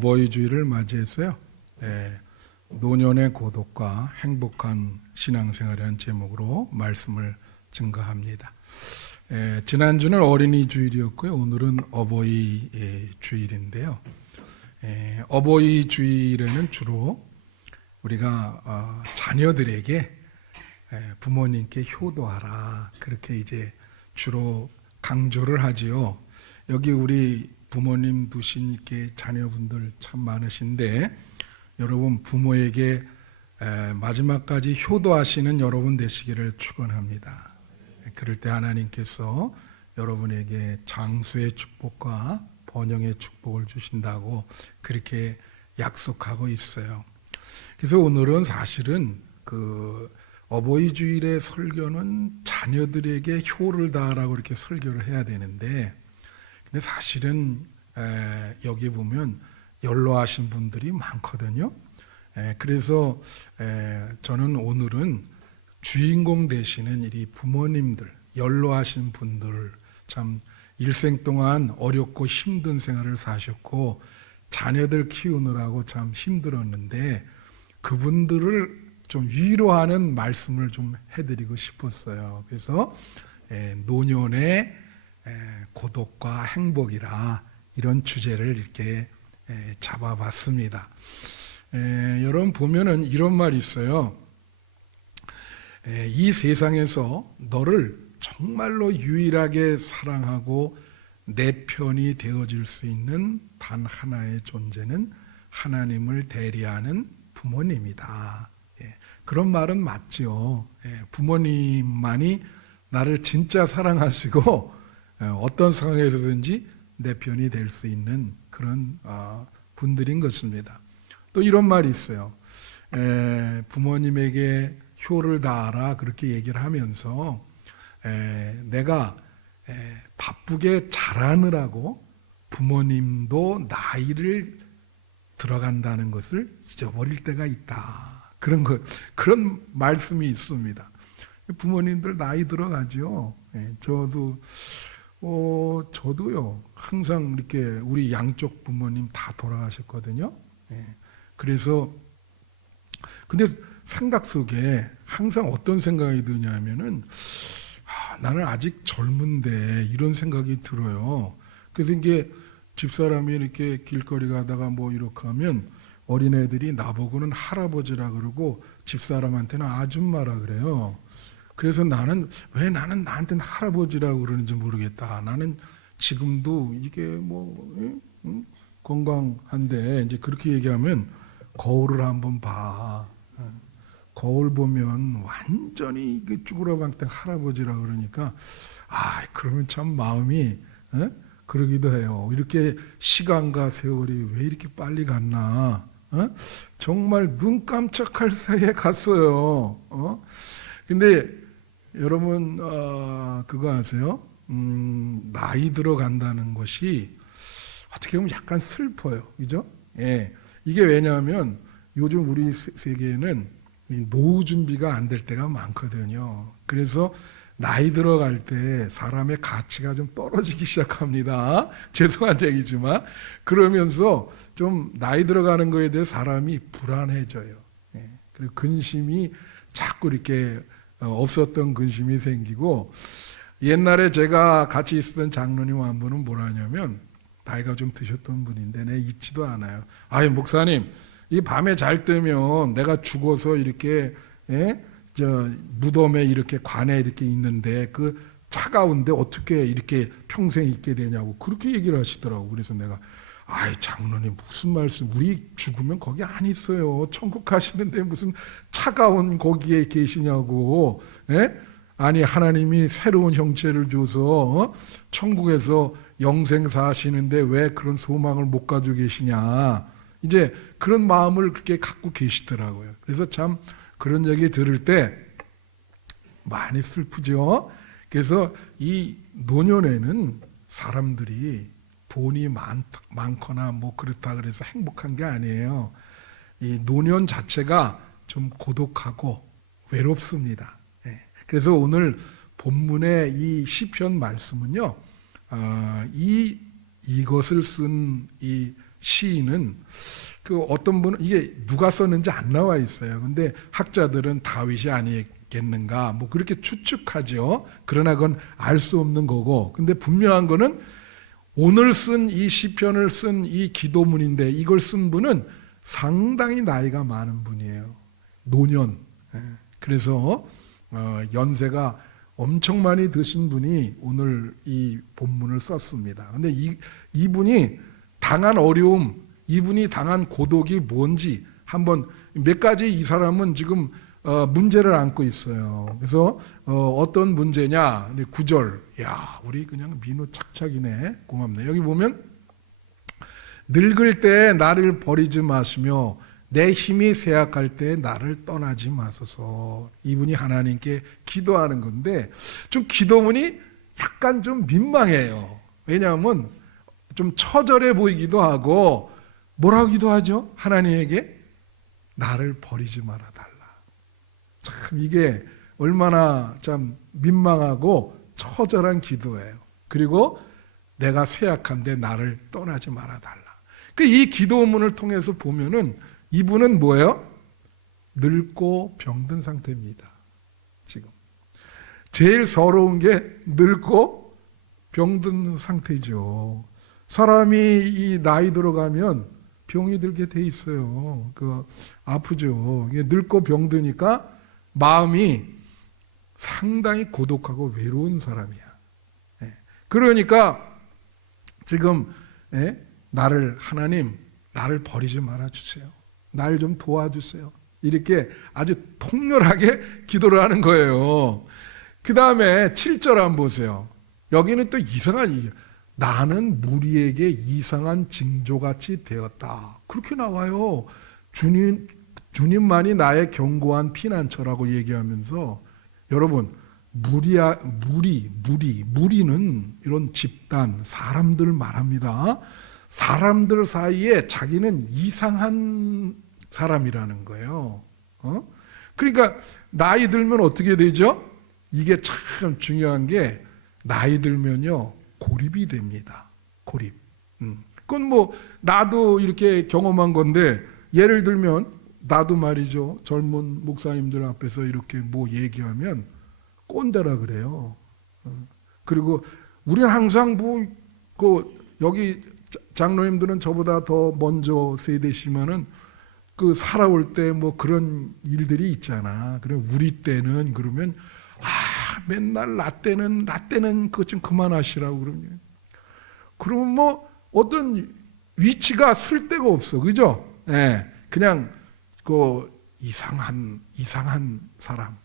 어버이 주일을 맞이했어요. 노년의 고독과 행복한 신앙생활이라는 제목으로 말씀을 증거합니다. 지난주는 어린이 주일이었고요. 오늘은 어버이 주일인데요. 어버이 주일에는 주로 우리가 자녀들에게 부모님께 효도하라 그렇게 이제 주로 강조를 하지요. 여기 우리 부모님 두신 이렇게 자녀분들 참 많으신데 여러분 부모에게 마지막까지 효도하시는 여러분 되시기를 축원합니다. 그럴 때 하나님께서 여러분에게 장수의 축복과 번영의 축복을 주신다고 그렇게 약속하고 있어요. 그래서 오늘은 사실은 그 어버이 주일의 설교는 자녀들에게 효를 다하라고 이렇게 설교를 해야 되는데 근데 사실은 여기 보면 연로하신 분들이 많거든요. 그래서 저는 오늘은 주인공 되시는 이 부모님들, 연로하신 분들 참 일생 동안 어렵고 힘든 생활을 사셨고 자녀들 키우느라고 참 힘들었는데 그분들을 좀 위로하는 말씀을 좀 해드리고 싶었어요. 그래서 노년의 고독과 행복이라 이런 주제를 이렇게 잡아봤습니다. 여러분 보면은 이런 말이 있어요. 이 세상에서 너를 정말로 유일하게 사랑하고 내 편이 되어줄 수 있는 단 하나의 존재는 하나님을 대리하는 부모님이다. 그런 말은 맞죠. 부모님만이 나를 진짜 사랑하시고 어떤 상황에서든지 내 편이 될 수 있는 그런 분들인 것입니다. 또 이런 말이 있어요. 부모님에게 효를 다하라 그렇게 얘기를 하면서 내가 바쁘게 자라느라고 부모님도 나이를 들어간다는 것을 잊어버릴 때가 있다. 그런 말씀이 있습니다. 부모님들 나이 들어가죠. 저도요. 항상 이렇게 우리 양쪽 부모님 다 돌아가셨거든요. 그래서 근데 생각 속에 항상 어떤 생각이 드냐면은 나는 아직 젊은데 이런 생각이 들어요. 그래서 이게 집사람이 이렇게 길거리 가다가 뭐 이렇게 하면 어린애들이 나보고는 할아버지라 그러고 집사람한테는 아줌마라 그래요. 그래서 왜 나는 나한테는 할아버지라고 그러는지 모르겠다. 나는 지금도 이게 건강한데 이제 그렇게 얘기하면 거울을 한번 봐. 거울 보면 완전히 쭈그러방땡 할아버지라 그러니까 그러면 참 마음이 그러기도 해요. 이렇게 시간과 세월이 왜 이렇게 빨리 갔나? 정말 눈 깜짝할 사이에 갔어요. 근데 여러분 그거 아세요? 나이 들어간다는 것이 어떻게 보면 약간 슬퍼요. 그죠? 이게 왜냐하면 요즘 우리 세계에는 노후 준비가 안 될 때가 많거든요. 그래서 나이 들어갈 때 사람의 가치가 좀 떨어지기 시작합니다. 죄송한 얘기지만 그러면서 좀 나이 들어가는 거에 대해 사람이 불안해져요. 그리고 근심이 자꾸 이렇게 없었던 근심이 생기고 옛날에 제가 같이 있었던 장로님 한 분은 뭐라 하냐면 나이가 좀 드셨던 분인데 내 잊지도 않아요. 목사님 이 밤에 잘 때면 내가 죽어서 이렇게 무덤에 이렇게 관에 이렇게 있는데 그 차가운데 어떻게 이렇게 평생 있게 되냐고 그렇게 얘기를 하시더라고. 그래서 내가 장로님 무슨 말씀? 우리 죽으면 거기 안 있어요. 천국 가시는데 무슨 차가운 거기에 계시냐고. 아니 하나님이 새로운 형체를 줘서 천국에서 영생 사시는데 왜 그런 소망을 못 가지고 계시냐. 이제 그런 마음을 그렇게 갖고 계시더라고요. 그래서 참 그런 얘기 들을 때 많이 슬프죠. 그래서 이 노년에는 사람들이 돈이 많거나 뭐 그렇다 그래서 행복한 게 아니에요. 이 노년 자체가 좀 고독하고 외롭습니다. 그래서 오늘 본문의 이 시편 말씀은요, 이것을 쓴 이 시인은 그 어떤 분은 이게 누가 썼는지 안 나와 있어요. 근데 학자들은 다윗이 아니겠는가 뭐 그렇게 추측하죠. 그러나 그건 알 수 없는 거고. 근데 분명한 거는 오늘 쓴 이 시편을 쓴 이 기도문인데 이걸 쓴 분은 상당히 나이가 많은 분이에요. 노년. 그래서 연세가 엄청 많이 드신 분이 오늘 이 본문을 썼습니다. 근데 이분이 당한 어려움, 이분이 당한 고독이 뭔지 한번 몇 가지 이 사람은 지금 문제를 안고 있어요. 그래서 어떤 문제냐? 9절. 야, 우리 그냥 민호 착착이네. 고맙네. 여기 보면 늙을 때 나를 버리지 마시며 내 힘이 쇠약할 때 나를 떠나지 마소서. 이분이 하나님께 기도하는 건데 좀 기도문이 약간 좀 민망해요. 왜냐하면 좀 처절해 보이기도 하고 뭐라고 기도하죠? 하나님에게 나를 버리지 말아달라. 참 이게 얼마나 참 민망하고 처절한 기도예요. 그리고 내가 쇠약한데 나를 떠나지 말아달라. 이 기도문을 통해서 보면은 이분은 뭐예요? 늙고 병든 상태입니다. 지금 제일 서러운 게 늙고 병든 상태죠. 사람이 이 나이 들어가면 병이 들게 돼 있어요. 그 아프죠. 늙고 병드니까 마음이 상당히 고독하고 외로운 사람이야. 그러니까 지금 하나님 나를 버리지 말아 주세요. 날 좀 도와주세요. 이렇게 아주 통렬하게 기도를 하는 거예요. 그 다음에 7절 한번 보세요. 여기는 또 이상한 얘기예요. 나는 무리에게 이상한 징조같이 되었다. 그렇게 나와요. 주님만이 나의 견고한 피난처라고 얘기하면서 여러분 무리는 이런 집단, 사람들 말합니다. 사람들 사이에 자기는 이상한 사람이라는 거예요. 그러니까 나이 들면 어떻게 되죠? 이게 참 중요한 게 나이 들면요 고립이 됩니다. 고립. 그건 뭐 나도 이렇게 경험한 건데 예를 들면 나도 말이죠 젊은 목사님들 앞에서 이렇게 뭐 얘기하면 꼰대라 그래요. 그리고 우리는 항상 여기 장로님들은 저보다 더 먼저 세대시면은 그 살아올 때 뭐 그런 일들이 있잖아. 그래 우리 때는 그러면 맨날 나 때는 그것 좀 그만하시라고 그러면 그러면 뭐 어떤 위치가 쓸 데가 없어, 그죠? 그냥 그 이상한 사람,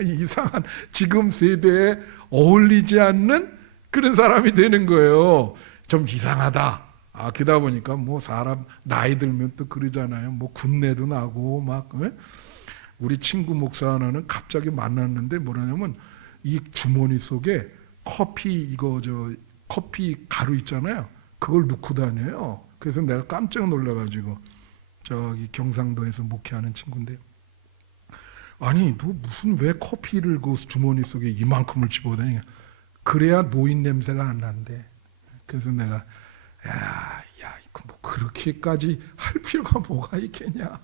이상한 지금 세대에 어울리지 않는 그런 사람이 되는 거예요. 좀 이상하다. 그러다 보니까 뭐 사람 나이 들면 또 그러잖아요. 뭐 군내도 나고 막. 우리 친구 목사 하나는 갑자기 만났는데 뭐라냐면 이 주머니 속에 커피 가루 있잖아요. 그걸 넣고 다녀요. 그래서 내가 깜짝 놀라가지고 저기 경상도에서 목회하는 친구인데 아니 너 무슨 왜 커피를 그 주머니 속에 이만큼을 집어다니냐. 그래야 노인 냄새가 안 난대. 그래서 내가 뭐 그렇게까지 할 필요가 뭐가 있겠냐.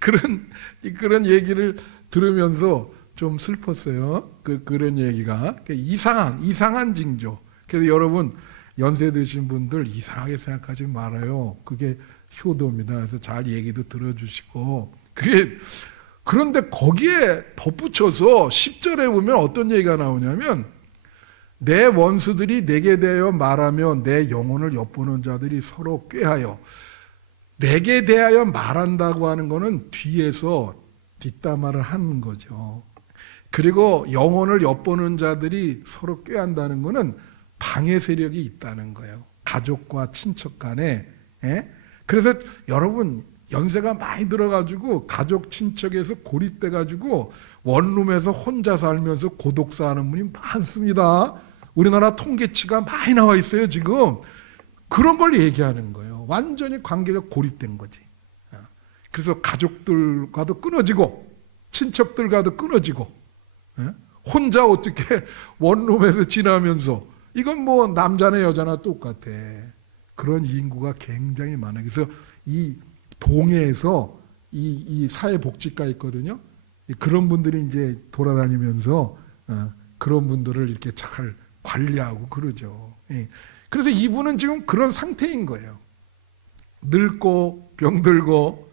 그런 얘기를 들으면서 좀 슬펐어요. 그런 얘기가 이상한 징조. 그래서 여러분 연세 드신 분들 이상하게 생각하지 말아요. 그게 효도입니다. 그래서 잘 얘기도 들어주시고. 그런데 거기에 덧붙여서 10절에 보면 어떤 얘기가 나오냐면 내 원수들이 내게 대하여 말하며 내 영혼을 엿보는 자들이 서로 꾀하여. 내게 대하여 말한다고 하는 거는 뒤에서 뒷담화를 하는 거죠. 그리고 영혼을 엿보는 자들이 서로 꾀한다는 거는 방해 세력이 있다는 거예요. 가족과 친척 간에. 그래서 여러분 연세가 많이 들어가지고 가족 친척에서 고립돼가지고 원룸에서 혼자 살면서 고독사 하는 분이 많습니다. 우리나라 통계치가 많이 나와 있어요 지금. 그런 걸 얘기하는 거예요. 완전히 관계가 고립된 거지. 그래서 가족들과도 끊어지고 친척들과도 끊어지고 혼자 어떻게 원룸에서 지나면서 이건 뭐 남자나 여자나 똑같아. 그런 인구가 굉장히 많아요. 그래서 이 동해에서 이 사회복지과 있거든요. 그런 분들이 이제 돌아다니면서 그런 분들을 이렇게 잘 관리하고 그러죠. 예. 그래서 이분은 지금 그런 상태인 거예요. 늙고 병들고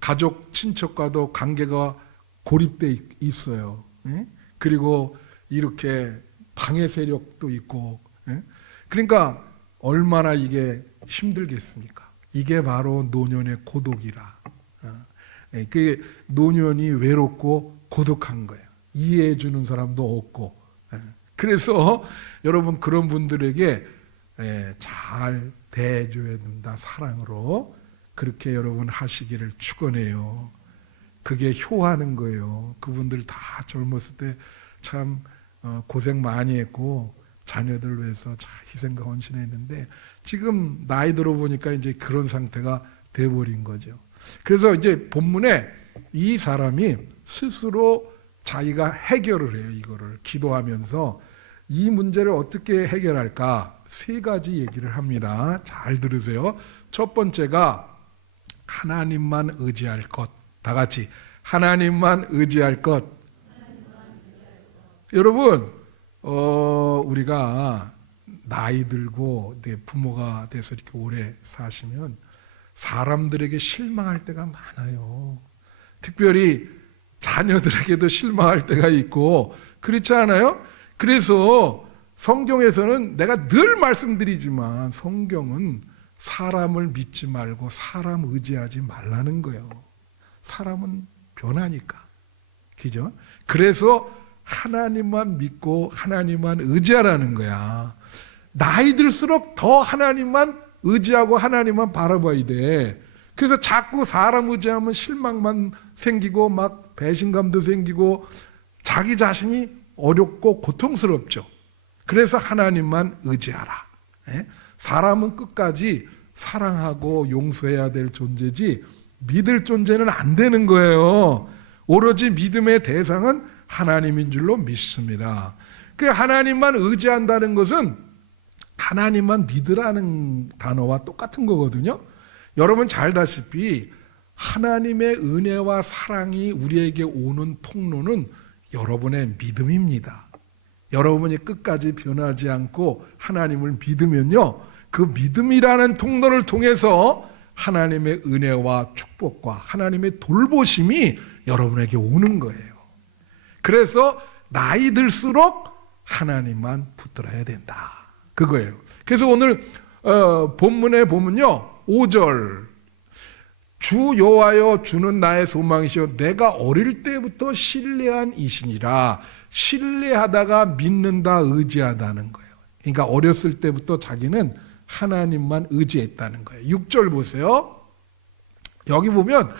가족 친척과도 관계가 고립돼 있어요. 그리고 이렇게 방해 세력도 있고, 그러니까 얼마나 이게 힘들겠습니까? 이게 바로 노년의 고독이라. 그 노년이 외롭고 고독한 거예요. 이해해 주는 사람도 없고. 그래서 여러분 그런 분들에게 잘 대해줘야 된다. 사랑으로 그렇게 여러분 하시기를 축원해요. 그게 효하는 거예요. 그분들 다 젊었을 때 참 고생 많이 했고 자녀들 위해서 잘 희생과 헌신했는데 지금 나이 들어 보니까 이제 그런 상태가 돼버린 거죠. 그래서 이제 본문에 이 사람이 스스로 자기가 해결을 해요. 이거를 기도하면서 이 문제를 어떻게 해결할까 세 가지 얘기를 합니다. 잘 들으세요. 첫 번째가 하나님만 의지할 것. 다 같이 하나님만 의지할 것. 여러분 우리가 나이 들고 내 부모가 돼서 이렇게 오래 사시면 사람들에게 실망할 때가 많아요. 특별히 자녀들에게도 실망할 때가 있고 그렇지 않아요? 그래서 성경에서는 내가 늘 말씀드리지만 성경은 사람을 믿지 말고 사람 의지하지 말라는 거예요. 사람은 변하니까. 그죠? 그래서 하나님만 믿고 하나님만 의지하라는 거야. 나이 들수록 더 하나님만 의지하고 하나님만 바라봐야 돼. 그래서 자꾸 사람 의지하면 실망만 생기고 막 배신감도 생기고 자기 자신이 어렵고 고통스럽죠. 그래서 하나님만 의지하라. 사람은 끝까지 사랑하고 용서해야 될 존재지 믿을 존재는 안 되는 거예요. 오로지 믿음의 대상은 하나님인 줄로 믿습니다. 그 하나님만 의지한다는 것은 하나님만 믿으라는 단어와 똑같은 거거든요. 여러분 잘 아다시피 하나님의 은혜와 사랑이 우리에게 오는 통로는 여러분의 믿음입니다. 여러분이 끝까지 변하지 않고 하나님을 믿으면요, 그 믿음이라는 통로를 통해서 하나님의 은혜와 축복과 하나님의 돌보심이 여러분에게 오는 거예요. 그래서 나이 들수록 하나님만 붙들어야 된다. 그거예요. 그래서 오늘 본문에 보면요, 5절 주 여호와여 주는 나의 소망이시여 내가 어릴 때부터 신뢰한 이신이라. 신뢰하다가 믿는다, 의지하다는 거예요. 그러니까 어렸을 때부터 자기는 하나님만 의지했다는 거예요. 6절 보세요. 여기 보면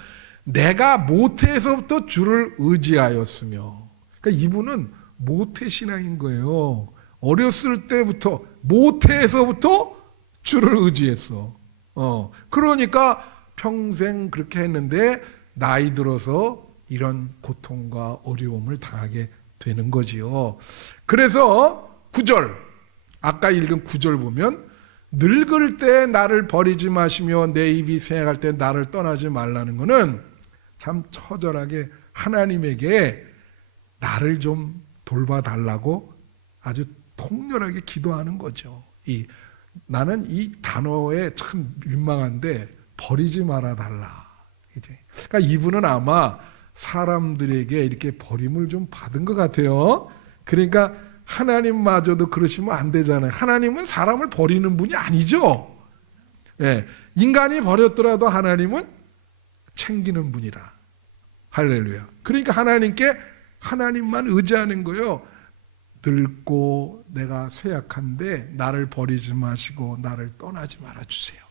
내가 모태에서부터 주를 의지하였으며, 그러니까 이분은 모태신앙인 거예요. 어렸을 때부터 모태에서부터 주를 의지했어. 그러니까 평생 그렇게 했는데 나이 들어서 이런 고통과 어려움을 당하게 되는 거지요. 그래서 9절, 아까 읽은 9절 보면 늙을 때 나를 버리지 마시며 내 입이 생각할 때 나를 떠나지 말라는 것은 참 처절하게 하나님에게 나를 좀 돌봐달라고 아주 통렬하게 기도하는 거죠. 나는 이 단어에 참 민망한데 버리지 말아 달라. 그러니까 이분은 아마 사람들에게 이렇게 버림을 좀 받은 것 같아요. 그러니까 하나님마저도 그러시면 안 되잖아요. 하나님은 사람을 버리는 분이 아니죠. 예, 인간이 버렸더라도 하나님은 챙기는 분이라. 할렐루야. 그러니까 하나님께 하나님만 의지하는 거예요. 늙고 내가 쇠약한데 나를 버리지 마시고 나를 떠나지 말아주세요.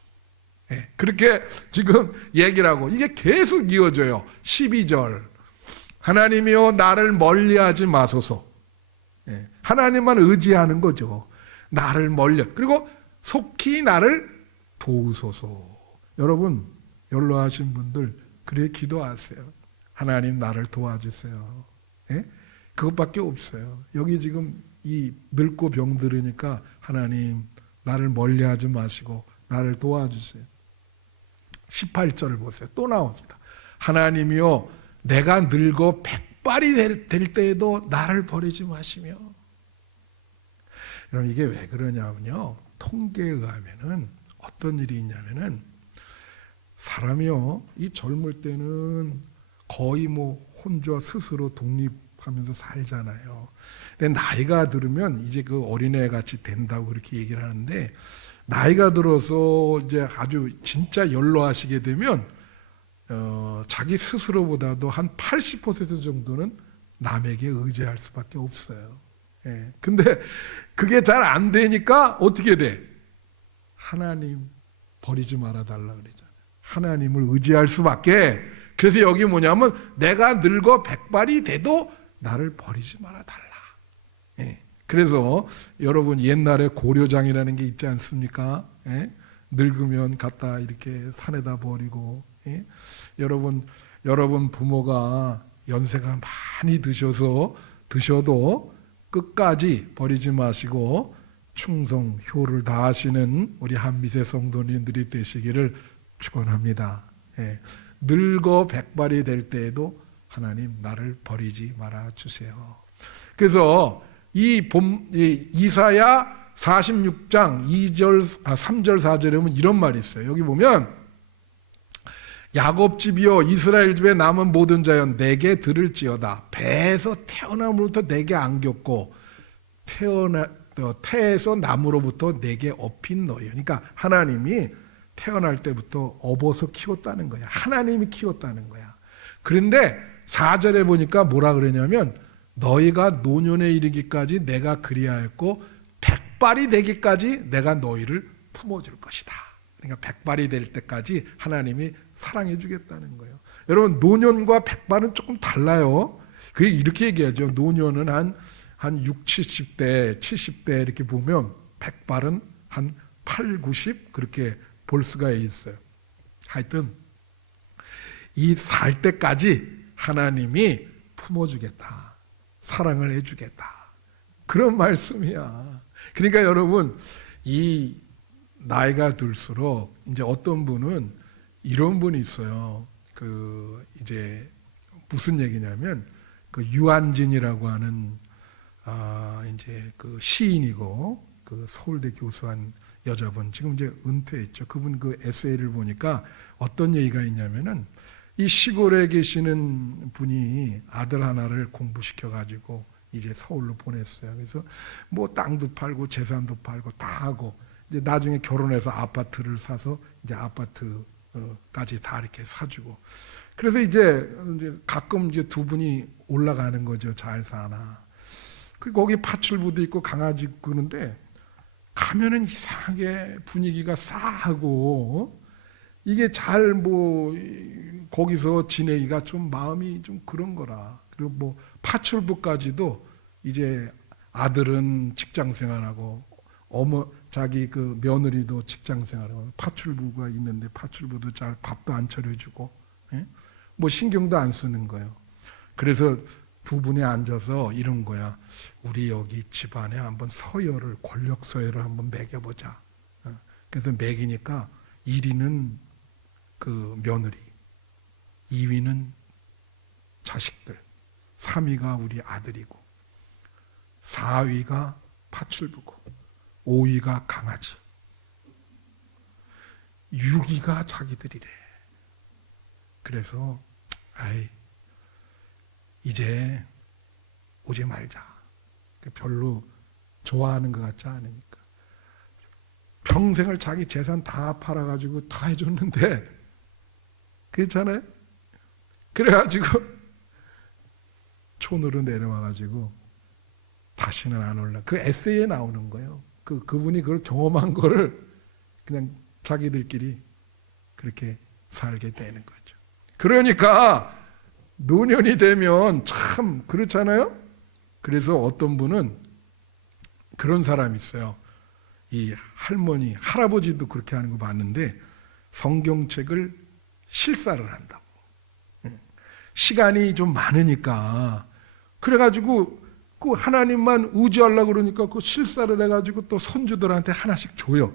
예, 그렇게 지금 얘기를 하고 이게 계속 이어져요. 12절 하나님이여 나를 멀리하지 마소서. 예, 하나님만 의지하는 거죠. 나를 멀리, 그리고 속히 나를 도우소서. 여러분 연로하신 분들 그래 기도하세요. 하나님 나를 도와주세요. 예? 그것밖에 없어요. 여기 지금 이 늙고 병들으니까 하나님 나를 멀리하지 마시고 나를 도와주세요. 18절을 보세요. 또 나옵니다. 하나님이여 내가 늙어 백발이 될 때에도 나를 버리지 마시며. 여러분 이게 왜 그러냐면요. 통계에 의하면은 어떤 일이 있냐면은 사람이요 이 젊을 때는 거의 뭐 혼자 스스로 독립하면서 살잖아요. 근데 나이가 들으면 이제 그 어린애 같이 된다고 그렇게 얘기를 하는데 나이가 들어서 이제 아주 진짜 연로하시게 되면 자기 스스로보다도 한 80% 정도는 남에게 의지할 수밖에 없어요. 예. 근데 그게 잘 안 되니까 어떻게 돼? 하나님 버리지 말아 달라 그러잖아요. 하나님을 의지할 수밖에. 그래서 여기 뭐냐면 내가 늙어 백발이 돼도 나를 버리지 말아 달라. 예. 그래서 여러분 옛날에 고려장이라는 게 있지 않습니까? 예? 늙으면 갖다 이렇게 산에다 버리고. 예? 여러분 부모가 연세가 많이 드셔도 끝까지 버리지 마시고 충성, 효를 다하시는 우리 한미세 성도님들이 되시기를 축원합니다. 예. 늙어 백발이 될 때에도 하나님 나를 버리지 말아 주세요. 그래서 이사야 46장 3절 4절에 보면 이런 말이 있어요. 여기 보면 야곱 집이여 이스라엘 집에 남은 모든 자여 내게 들을지어다. 배에서 태어남으로부터 내게 안겼고 태에서 남으로부터 내게 업힌 너희. 그러니까 하나님이 태어날 때부터 업어서 키웠다는 거야. 하나님이 키웠다는 거야. 그런데 4절에 보니까 뭐라 그러냐면 너희가 노년에 이르기까지 내가 그리하였고 백발이 되기까지 내가 너희를 품어줄 것이다. 그러니까 백발이 될 때까지 하나님이 사랑해 주겠다는 거예요. 여러분 노년과 백발은 조금 달라요. 그게 이렇게 얘기하죠. 노년은 한 6, 70대, 70대 이렇게 보면 백발은 한 8, 90 그렇게 볼 수가 있어요. 하여튼 이 살 때까지 하나님이 품어주겠다. 사랑을 해주겠다. 그런 말씀이야. 그러니까 여러분 이 나이가 들수록 이제 어떤 분은 이런 분이 있어요. 그 이제 무슨 얘기냐면 그 유한진이라고 하는 이제 그 시인이고 그 서울대 교수한 여자분 지금 이제 은퇴했죠. 그분 그 에세이를 보니까 어떤 얘기가 있냐면은 이 시골에 계시는 분이 아들 하나를 공부시켜 가지고 이제 서울로 보냈어요. 그래서 뭐 땅도 팔고 재산도 팔고 다 하고 이제 나중에 결혼해서 아파트를 사서 이제 아파트까지 다 이렇게 사주고 그래서 이제 가끔 이제 두 분이 올라가는 거죠. 잘 사나. 거기 파출부도 있고 강아지 그러는데 가면은 이상하게 분위기가 싸하고 이게 잘 뭐 거기서 지내기가 좀 마음이 좀 그런 거라. 그리고 뭐 파출부까지도 이제 아들은 직장 생활하고 자기 그 며느리도 직장 생활하고 파출부가 있는데 파출부도 잘 밥도 안 차려주고 예? 뭐 신경도 안 쓰는 거예요. 그래서 두 분이 앉아서 이런 거야. 우리 여기 집안에 한번 서열을 권력 서열을 한번 매겨보자. 그래서 매기니까 1위는 그 며느리, 2위는 자식들, 3위가 우리 아들이고 4위가 파출부고 5위가 강아지, 6위가 자기들이래. 그래서 이제 오지 말자. 별로 좋아하는 것 같지 않으니까. 평생을 자기 재산 다 팔아가지고 다 해줬는데 그렇잖아요. 그래가지고 촌으로 내려와가지고 다시는 안 올라. 그 에세이에 나오는 거예요. 그분이 그걸 경험한 거를 그냥 자기들끼리 그렇게 살게 되는 거죠. 그러니까 노년이 되면 참 그렇잖아요. 그래서 어떤 분은 그런 사람이 있어요. 이 할머니, 할아버지도 그렇게 하는 거 봤는데 성경책을 실사를 한다고. 시간이 좀 많으니까 그래가지고 그 하나님만 의지하려고 그러니까 그 실사를 해가지고 또 손주들한테 하나씩 줘요.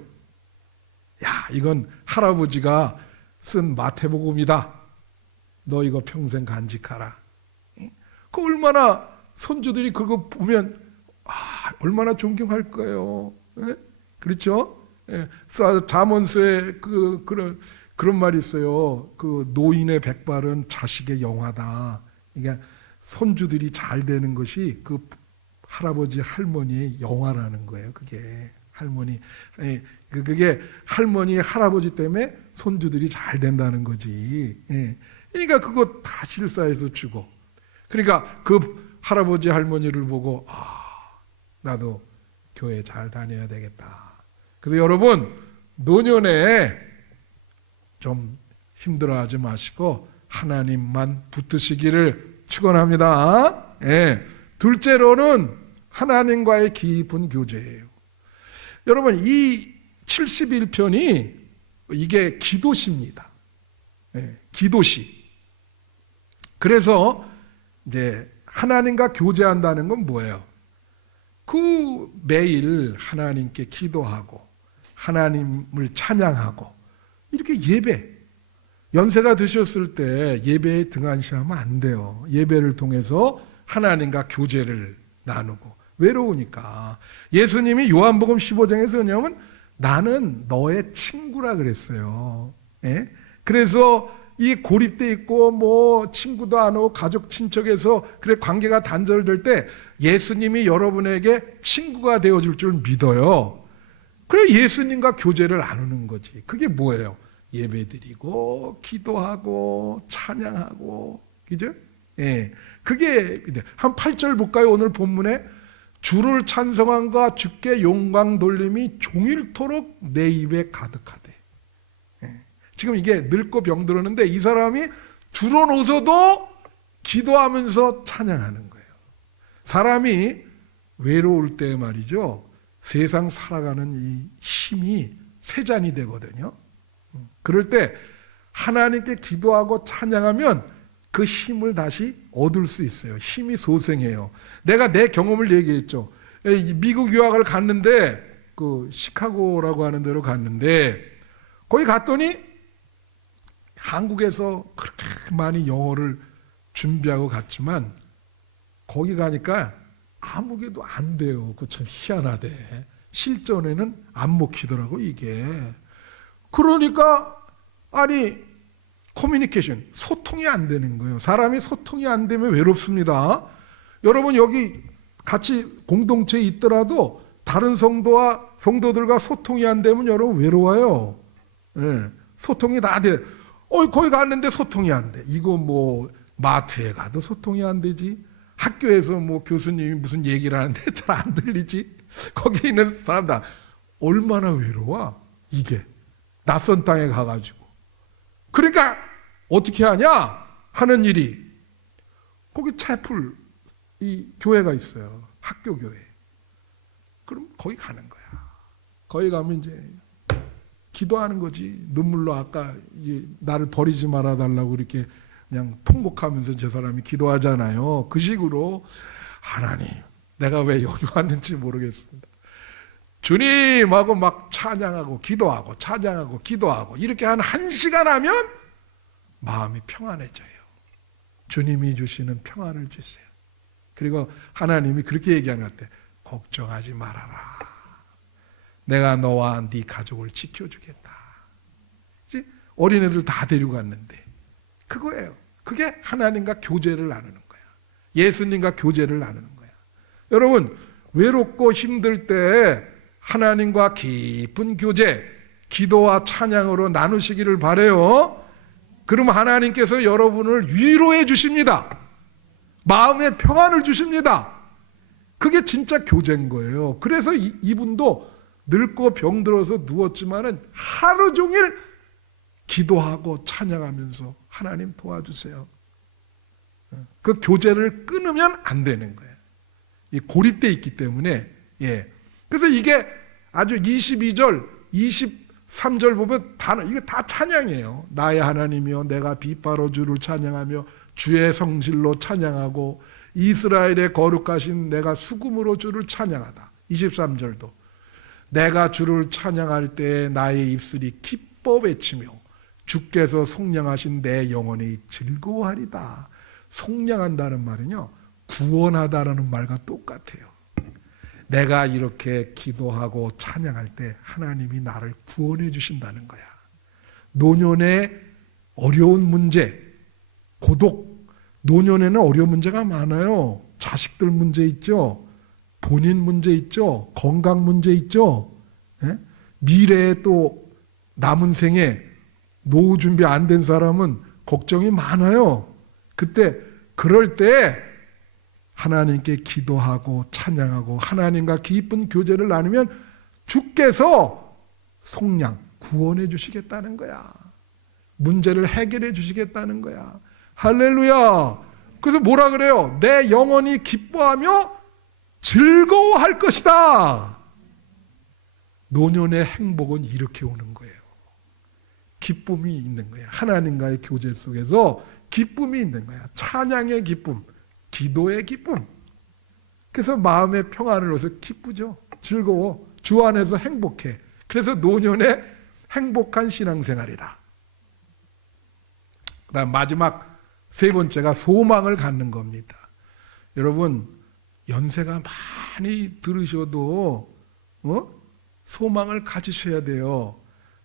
야, 이건 할아버지가 쓴 마태복음이다. 너 이거 평생 간직하라. 그 얼마나 손주들이 그거 보면 얼마나 존경할 거예요. 그렇죠? 잠언서에 그런 말이 있어요. 그 노인의 백발은 자식의 영화다. 그러니까 손주들이 잘 되는 것이 그 할아버지 할머니의 영화라는 거예요. 그게 할머니, 그게 할머니 할아버지 때문에 손주들이 잘 된다는 거지. 그러니까 그거 다 실사해서 주고. 그러니까 그 할아버지 할머니를 보고 나도 교회 잘 다녀야 되겠다. 그래서 여러분 노년에 좀 힘들어하지 마시고 하나님만 붙드시기를 축원합니다. 둘째로는 하나님과의 깊은 교제예요. 여러분 이 71편이 이게 기도시입니다. 기도시. 그래서 이제 하나님과 교제한다는 건 뭐예요? 그 매일 하나님께 기도하고 하나님을 찬양하고 이렇게 예배. 연세가 드셨을 때 예배에 등한시하면 안 돼요. 예배를 통해서 하나님과 교제를 나누고 외로우니까. 예수님이 요한복음 15장에서 뭐냐면 나는 너의 친구라 그랬어요. 그래서 이 고립돼 있고 뭐 친구도 안 오고 가족 친척에서 그래 관계가 단절될 때 예수님이 여러분에게 친구가 되어줄 줄 믿어요. 그래 예수님과 교제를 나누는 거지. 그게 뭐예요? 예배드리고 기도하고 찬양하고, 그죠? 그게 한 8절 볼까요? 오늘 본문에 주를 찬송함과 주께 영광 돌림이 종일토록 내 입에 가득하대. 지금 이게 늙고 병들었는데 이 사람이 줄어놓어서도 기도하면서 찬양하는 거예요. 사람이 외로울 때 말이죠. 세상 살아가는 이 힘이 쇠잔이 되거든요. 그럴 때 하나님께 기도하고 찬양하면 그 힘을 다시 얻을 수 있어요. 힘이 소생해요. 내가 내 경험을 얘기했죠. 미국 유학을 갔는데 그 시카고라고 하는 데로 갔는데 거기 갔더니 한국에서 그렇게 많이 영어를 준비하고 갔지만 거기 가니까 아무개도 안 돼요. 그거 참 희한하대. 실전에는 안 먹히더라고 이게. 그러니까 아니 커뮤니케이션, 소통이 안 되는 거예요. 사람이 소통이 안 되면 외롭습니다. 여러분 여기 같이 공동체에 있더라도 다른 성도들과 소통이 안 되면 여러분 외로워요. 소통이 다 돼. 거기 갔는데 소통이 안 돼. 이거 뭐 마트에 가도 소통이 안 되지. 학교에서 뭐 교수님이 무슨 얘기를 하는데 잘 안 들리지. 거기 있는 사람들 얼마나 외로워. 이게 낯선 땅에 가가지고. 그러니까 어떻게 하냐 하는 일이 거기 채플 이 교회가 있어요. 학교 교회. 그럼 거기 가는 거야. 거기 가면 이제 기도하는 거지. 눈물로 아까 나를 버리지 말아 달라고 이렇게 그냥 통곡하면서 저 사람이 기도하잖아요. 그 식으로 하나님 내가 왜 여기 왔는지 모르겠습니다. 주님하고 막 찬양하고 기도하고 찬양하고 기도하고 이렇게 한 1시간 하면 마음이 평안해져요. 주님이 주시는 평안을 주세요. 그리고 하나님이 그렇게 얘기하는 것 같아. 걱정하지 말아라. 내가 너와 네 가족을 지켜주겠다. 이제 어린애들 다 데리고 갔는데 그거예요. 그게 하나님과 교제를 나누는 거야. 예수님과 교제를 나누는 거야. 여러분 외롭고 힘들 때 하나님과 깊은 교제, 기도와 찬양으로 나누시기를 바라요. 그럼 하나님께서 여러분을 위로해 주십니다. 마음의 평안을 주십니다. 그게 진짜 교제인 거예요. 그래서 이분도 늙고 병들어서 누웠지만은 하루 종일 기도하고 찬양하면서 하나님 도와주세요. 그 교제를 끊으면 안 되는 거예요. 이 고립돼 있기 때문에. 그래서 이게 아주 22절, 23절 보면 이게 다 찬양이에요. 나의 하나님이여 내가 빛바로 주를 찬양하며 주의 성실로 찬양하고 이스라엘의 거룩하신 내가 수금으로 주를 찬양하다. 23절도 내가 주를 찬양할 때 나의 입술이 기뻐 외치며 주께서 속량하신 내 영혼이 즐거워하리다. 속량한다는 말은요, 구원하다라는 말과 똑같아요. 내가 이렇게 기도하고 찬양할 때 하나님이 나를 구원해 주신다는 거야. 노년의 어려운 문제, 고독, 노년에는 어려운 문제가 많아요. 자식들 문제 있죠. 본인 문제 있죠. 건강 문제 있죠. 예? 미래에 또 남은 생에 노후 준비 안 된 사람은 걱정이 많아요. 그럴 때 하나님께 기도하고 찬양하고 하나님과 깊은 교제를 나누면 주께서 속량, 구원해 주시겠다는 거야. 문제를 해결해 주시겠다는 거야. 할렐루야. 그래서 뭐라 그래요? 내 영혼이 기뻐하며 즐거워할 것이다. 노년의 행복은 이렇게 오는 거예요. 기쁨이 있는 거야. 하나님과의 교제 속에서 기쁨이 있는 거야. 찬양의 기쁨, 기도의 기쁨. 그래서 마음의 평안을 얻어서 기쁘죠. 즐거워. 주 안에서 행복해. 그래서 노년에 행복한 신앙생활이라. 그다음 마지막 세 번째가 소망을 갖는 겁니다. 여러분, 연세가 많이 들으셔도 소망을 가지셔야 돼요.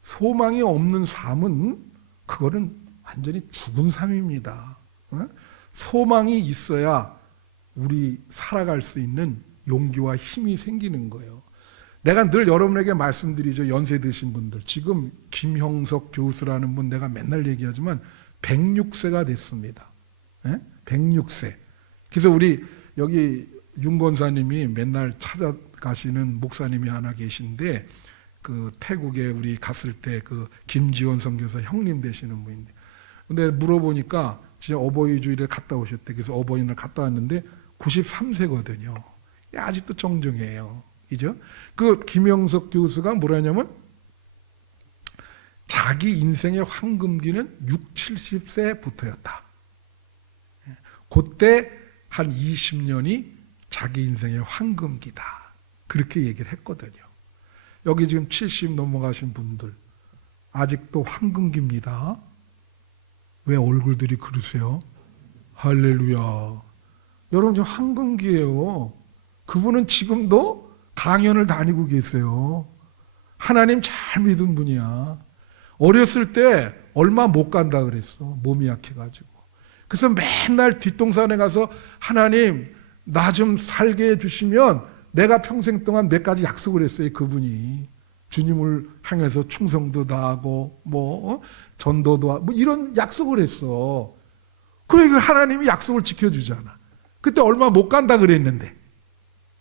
소망이 없는 삶은 그거는 완전히 죽은 삶입니다. 소망이 있어야 우리 살아갈 수 있는 용기와 힘이 생기는 거예요. 내가 늘 여러분에게 말씀드리죠. 연세 드신 분들. 지금 김형석 교수라는 분 내가 맨날 얘기하지만 106세가 됐습니다. 106세. 그래서 우리 여기 윤 권사님이 맨날 찾아가시는 목사님이 하나 계신데 그 태국에 우리 갔을 때 그 김지원 선교사 형님 되시는 분인데 근데 물어보니까 진짜 어버이 주일에 갔다 오셨대. 그래서 어버이날 갔다 왔는데 93세거든요. 아직도 정정해요. 그죠? 그 김영석 교수가 뭐라냐면 자기 인생의 황금기는 60, 70세부터였다. 그때 한 20년이 자기 인생의 황금기다. 그렇게 얘기를 했거든요. 여기 지금 70 넘어가신 분들 아직도 황금기입니다. 왜 얼굴들이 그러세요? 할렐루야. 여러분 지금 황금기예요. 그분은 지금도 강연을 다니고 계세요. 하나님 잘 믿은 분이야. 어렸을 때 얼마 못 간다 그랬어. 몸이 약해가지고. 그래서 맨날 뒷동산에 가서 하나님 나 좀 살게 해주시면 내가 평생 동안 몇 가지 약속을 했어요. 그분이. 주님을 향해서 충성도 다하고 전도도 하고 이런 약속을 했어. 그러니까 하나님이 약속을 지켜주잖아. 그때 얼마 못 간다 그랬는데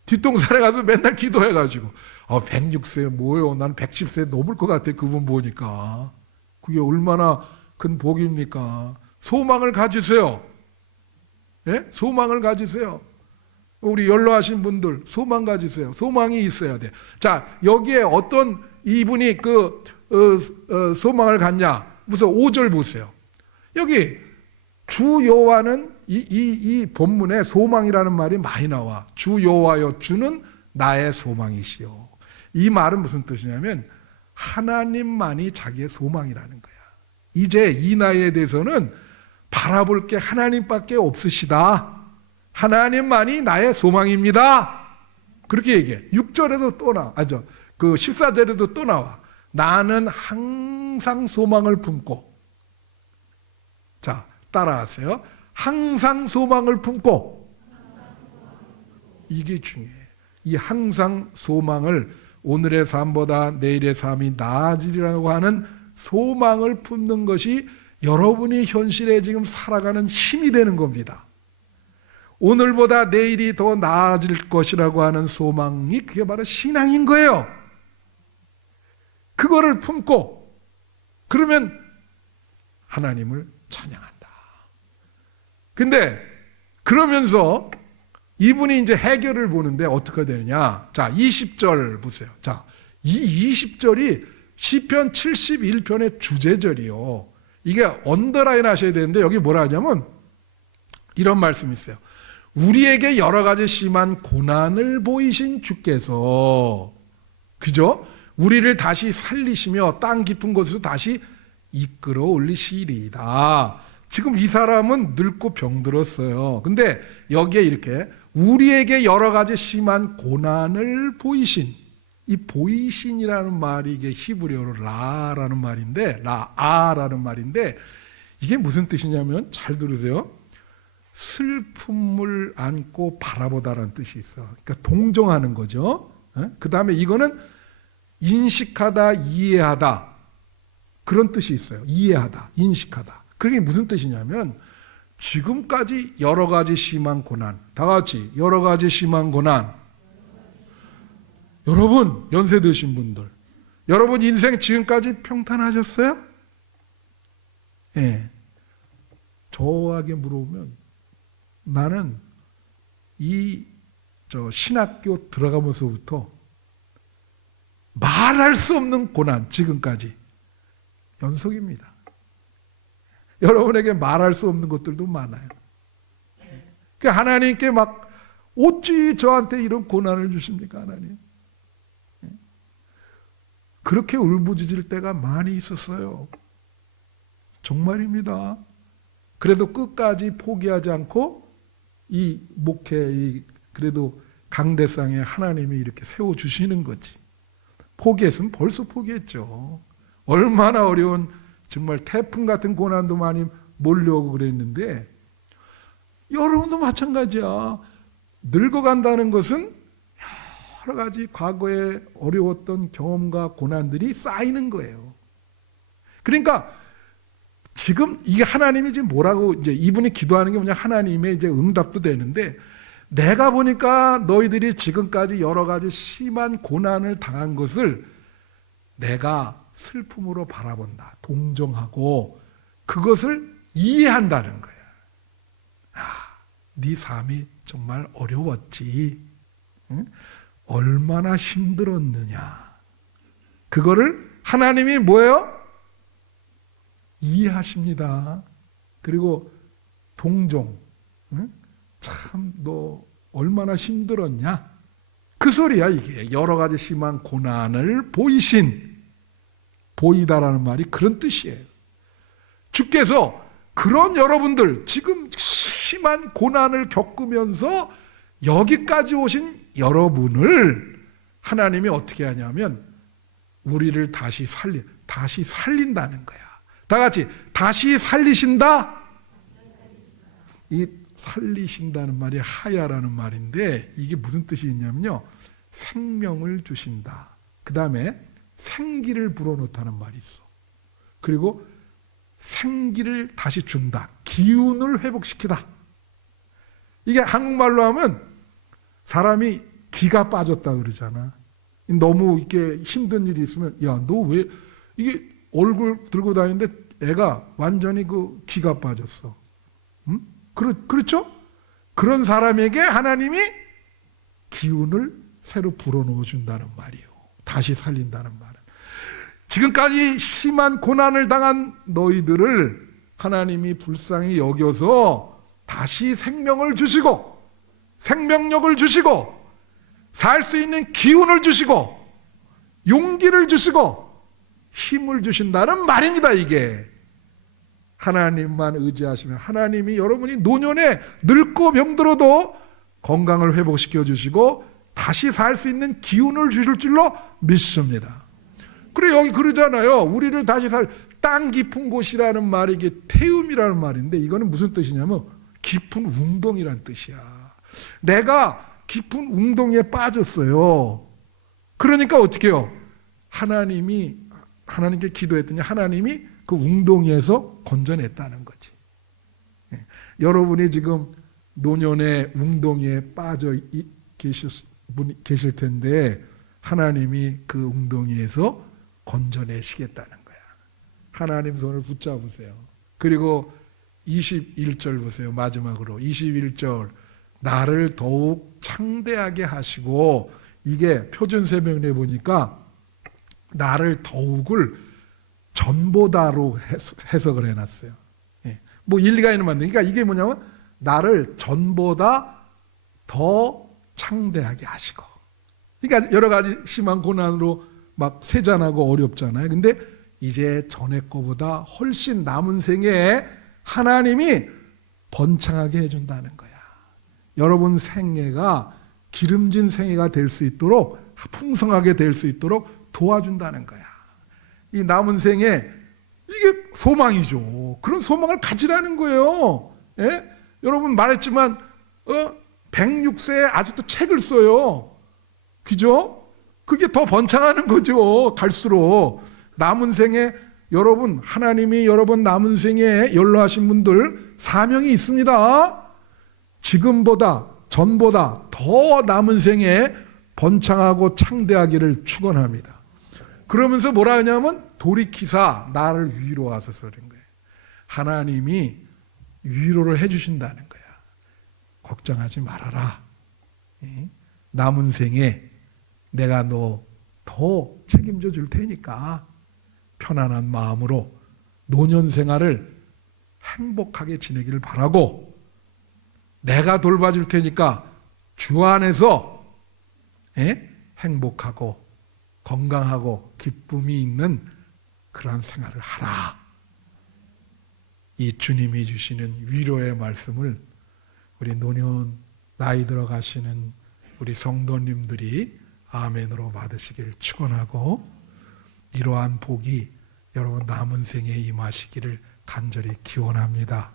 뒷동산에 가서 맨날 기도해가지고 106세 뭐예요? 난 110세 넘을 것 같아. 그분 보니까. 그게 얼마나 큰 복입니까? 소망을 가지세요. 예? 소망을 가지세요. 우리 연로하신 분들 소망 가지세요. 소망이 있어야 돼. 자, 여기에 어떤 이분이 소망을 갖냐? 무슨 5절 보세요. 여기 주 여호와는 이 본문에 소망이라는 말이 많이 나와. 주 여호와여, 주는 나의 소망이시요. 이 말은 무슨 뜻이냐면 하나님만이 자기의 소망이라는 거야. 이제 이 나이에 대해서는 바라볼 게 하나님밖에 없으시다. 하나님만이 나의 소망입니다. 그렇게 얘기해. 6절에도 또 나와. 14절에도 또 나와. 나는 항상 소망을 품고. 자, 따라하세요. 항상 소망을 품고. 이게 중요해. 이 항상 소망을 오늘의 삶보다 내일의 삶이 나아지리라고 하는 소망을 품는 것이 여러분이 현실에 지금 살아가는 힘이 되는 겁니다. 오늘보다 내일이 더 나아질 것이라고 하는 소망이 그게 바로 신앙인 거예요. 그거를 품고 그러면 하나님을 찬양한다. 근데 그러면서 이분이 이제 해결을 보는데 어떻게 되느냐? 자, 20절 보세요. 자, 이 20절이 시편 71편의 주제절이요. 이게 언더라인 하셔야 되는데 여기 뭐라 하냐면 이런 말씀이 있어요. 우리에게 여러 가지 심한 고난을 보이신 주께서 그죠? 우리를 다시 살리시며 땅 깊은 곳에서 다시 이끌어 올리시리이다. 지금 이 사람은 늙고 병들었어요. 근데 여기에 이렇게 우리에게 여러 가지 심한 고난을 보이신, 이 보이신이라는 말이 이게 히브리어로 라라는 말인데, 라아라는 말인데, 이게 무슨 뜻이냐면 잘 들으세요. 슬픔을 안고 바라보다라는 뜻이 있어. 그러니까 동정하는 거죠. 그 다음에 이거는 인식하다, 이해하다, 그런 뜻이 있어요. 이해하다, 인식하다. 그게 무슨 뜻이냐면 지금까지 여러 가지 심한 고난, 다 같이 여러 가지 심한 고난. 여러분, 연세 드신 분들, 여러분 인생 지금까지 평탄하셨어요? 예. 저에게 물어보면 나는 신학교 들어가면서부터 말할 수 없는 고난, 지금까지 연속입니다. 여러분에게 말할 수 없는 것들도 많아요. 그러니까 하나님께 막 어찌 저한테 이런 고난을 주십니까, 하나님? 그렇게 울부짖을 때가 많이 있었어요. 정말입니다. 그래도 끝까지 포기하지 않고 이 목회, 그래도 강대상에 하나님이 이렇게 세워주시는 거지. 포기했으면 벌써 포기했죠. 얼마나 어려운 정말 태풍 같은 고난도 많이 몰려오고 그랬는데 여러분도 마찬가지야. 늙어간다는 것은 여러 가지 과거에 어려웠던 경험과 고난들이 쌓이는 거예요. 그러니까 지금 이게 하나님이 지금 뭐라고 이제 이분이 기도하는 게 뭐냐, 하나님의 이제 응답도 되는데 내가 보니까 너희들이 지금까지 여러 가지 심한 고난을 당한 것을 내가 슬픔으로 바라본다. 동정하고 그것을 이해한다는 거야. 네 삶이 정말 어려웠지. 응? 얼마나 힘들었느냐. 그거를 하나님이 뭐예요? 이해하십니다. 그리고 동정. 응? 참 너 얼마나 힘들었냐. 그 소리야 이게. 여러 가지 심한 고난을 보이다라는 말이 그런 뜻이에요. 주께서 그런 여러분들 지금 심한 고난을 겪으면서 여기까지 오신 여러분을 하나님이 어떻게 하냐면 우리를 다시 살린다는 거야. 다 같이 다시 살리신다. 이 살리신다는 말이 하야라는 말인데 이게 무슨 뜻이 있냐면요. 생명을 주신다. 그 다음에 생기를 불어넣다는 말이 있어. 그리고 생기를 다시 준다. 기운을 회복시키다. 이게 한국말로 하면 사람이 기가 빠졌다 그러잖아. 너무 이렇게 힘든 일이 있으면 야, 너 왜 이게 얼굴 들고 다니는데 애가 완전히 그 기가 빠졌어. 응? 그렇죠? 그런 사람에게 하나님이 기운을 새로 불어넣어 준다는 말이에요. 다시 살린다는 말은. 지금까지 심한 고난을 당한 너희들을 하나님이 불쌍히 여겨서 다시 생명을 주시고 생명력을 주시고 살 수 있는 기운을 주시고 용기를 주시고 힘을 주신다는 말입니다. 이게 하나님만 의지하시면 하나님이 여러분이 노년에 늙고 병들어도 건강을 회복시켜 주시고 다시 살 수 있는 기운을 주실 줄로 믿습니다. 그래 여기 그러잖아요. 우리를 다시 땅 깊은 곳이라는 말이 이게 태움이라는 말인데 이거는 무슨 뜻이냐면 깊은 웅덩이라는 뜻이야. 내가 깊은 웅덩이에 빠졌어요. 그러니까 어떻게 해요? 하나님께 기도했더니 하나님이 그 웅덩이에서 건져냈다는 거지. 여러분이 지금 노년의 웅덩이에 빠져 계실 텐데 하나님이 그 웅덩이에서 건져내시겠다는 거야. 하나님 손을 붙잡으세요. 그리고 21절 보세요. 마지막으로 21절 나를 더욱 창대하게 하시고 이게 표준세명에 보니까 나를 더욱을 전보다로 해석을 해놨어요. 뭐 일리가 있는 말인데 그러니까 이게 뭐냐면 나를 전보다 더 창대하게 하시고 그러니까 여러 가지 심한 고난으로 막 쇠잔하고 어렵잖아요. 근데 이제 전에 거보다 훨씬 남은 생에 하나님이 번창하게 해준다는 거야. 여러분 생애가 기름진 생애가 될 수 있도록, 풍성하게 될 수 있도록 도와준다는 거야. 이 남은 생에 이게 소망이죠. 그런 소망을 가지라는 거예요. 예? 여러분 말했지만 106세에 아직도 책을 써요. 그죠? 그게 더 번창하는 거죠. 갈수록. 남은 생에 여러분, 하나님이 여러분 남은 생에 연로하신 분들 사명이 있습니다. 지금보다 전보다 더 남은 생에 번창하고 창대하기를 축원합니다. 그러면서 뭐라 하냐면 돌이키사 나를 위로하소서 그런 거예요. 하나님이 위로를 해주신다는 거야. 걱정하지 말아라. 남은 생에 내가 너 더 책임져 줄 테니까 편안한 마음으로 노년 생활을 행복하게 지내기를 바라고, 내가 돌봐줄 테니까 주 안에서 행복하고 건강하고 기쁨이 있는 그런 생활을 하라. 이 주님이 주시는 위로의 말씀을 우리 노년 나이 들어가시는 우리 성도님들이 아멘으로 받으시길 축원하고, 이러한 복이 여러분 남은 생에 임하시기를 간절히 기원합니다.